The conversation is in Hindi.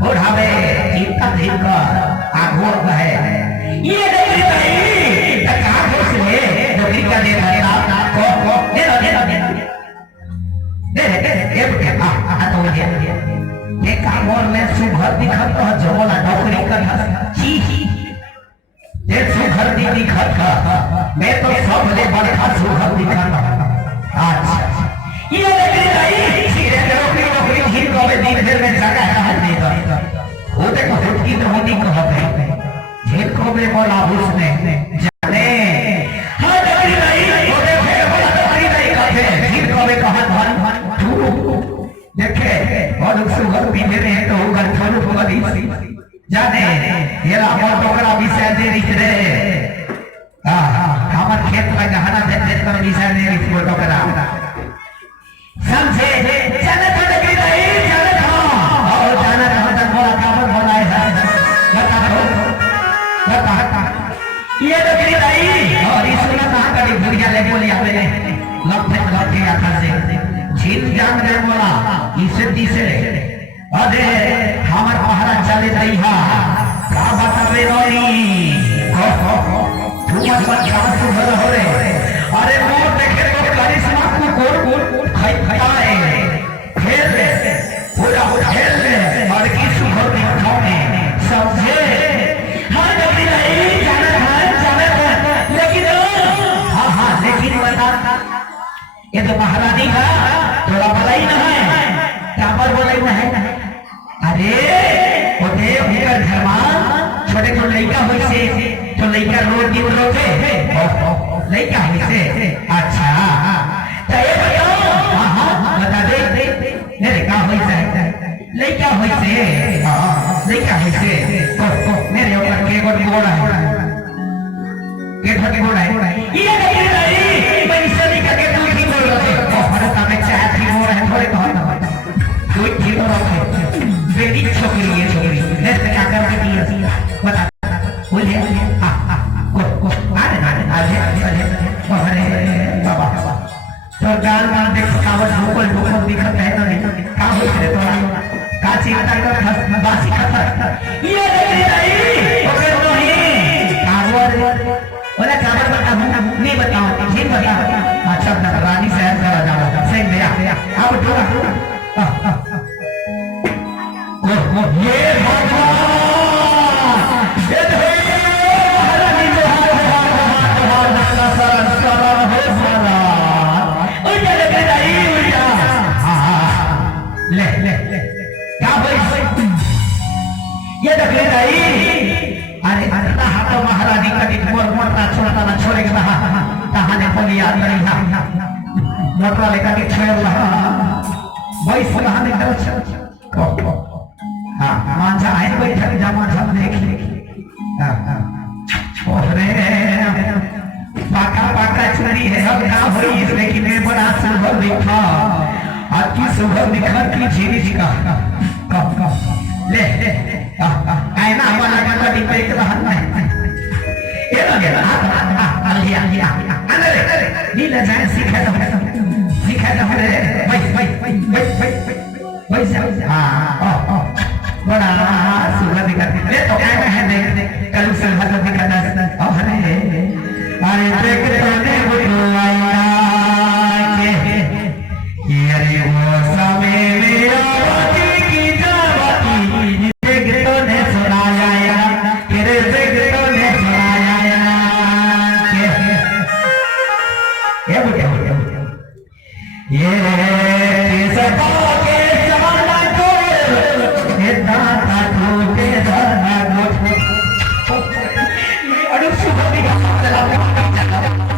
बुढ़ावे चिंता दिन का आगोर है ये नहीं नहीं का होश ले नौकरी का दे देता को दे ये क्या तो ये कागोर में सुभर दिखत तो जमोला नौकरी का छी ये सुभर दिखत का मैं तो सब ले बड़ा सुभर दिखत अच्छा ये नहीं सीधे नौकरी ठीक को दिन भर में जगह है देगा वो देखो हुटकी तो होनी को है झेल को में बोला उसने जाने हां नहीं वो देखो बोला तुम्हारी नहीं कहते झेल को में कहा धन तू देखे और सुगर पीने में तो घर छोड़ होगा नहीं जाने ये राम टोकरा विषय दे रही रे हां हमार खेत में गहना दे कर विषय दे रही वो टोकरा समझे चले तो लगी नहीं चले और जाना तो बोला काबर बोला है बता ये तो करी नहीं और इसने कहा कभी भूरिया ले बोली आपने लपटे आता से झील जान रे बोला इसे दिसे अरे हमार महाराज चले रही हा का बतावे रोई तू मत क्या तू भला हो रे अरे मोर देखे तो करिश्मा को कोर खाए खेल ले पूरा खेल ले और किस सुबह दिखाओ में समझे हाँ जल्दी नहीं जाना लेकिन हाँ लेकिन बता ये तो महारानी का थोड़ा भलाई न है क्या पर बोले न है अरे होते उनका धर्मान छोटे छोटे लड़का हुई से तो लड़का रोड की रोके लड़का हुई से अच्छा तो ये बताओ बता दे मेरे का हुई से लड़का हुई से लड़का हुई से मेरे ऊपर के गोड़ गोड़ा है के गोड़ गोड़ा है ये नहीं मैं इससे नहीं के तू ही बोल रहे हो भारत में चाहे थी गोड़ है थोड़े कहना कोई ठीक रखे बेटी छोकरी है छोकरी नेट क्या कर के दिया बता बोले को अरे बाबा तो गाल मार देख कावत लोकल दिखत है ना का हो रे तोरा का चिंता कर बासी खतर ये नहीं ओके नहीं कावर बोले कावर बता नहीं बताओ ठीक बता अच्छा रानी शहर का राजा सही गया अब टोरा ये भगवान ये महारानी ले क्या भाई ये देख ले अरे अल्लाह तो महारानी का मोर मोटा छोटा ना छोड़ेगा कहानी बोली याद नहीं मोटा लेकर के छोड़ रहा भाई कहानी का हाँ मांझा आए बैठक जमा सब देख ओरे पाका चुरी है अब का होई लेकिन मैं बड़ा सुबह देखा आज की सुबह दिखा की झीली जी का ले आए ना वाला का डिब्बे के बाहर में ये लगे अलिया अरे नीला जाए सीखा तो रे भाई हां बड़ा सुबह दिखा ले तो क्या है नहीं कल सुबह दिखा अरे देख तो ने बुलवाया के अरे वो समय मेरा बाती की जावती देख तो ने सुनाया तेरे देख तो ने सुनाया ये बुढ़िया ये सपा के जमाना को ये दाता टूटे दाना को ये अड़ुस सुबह का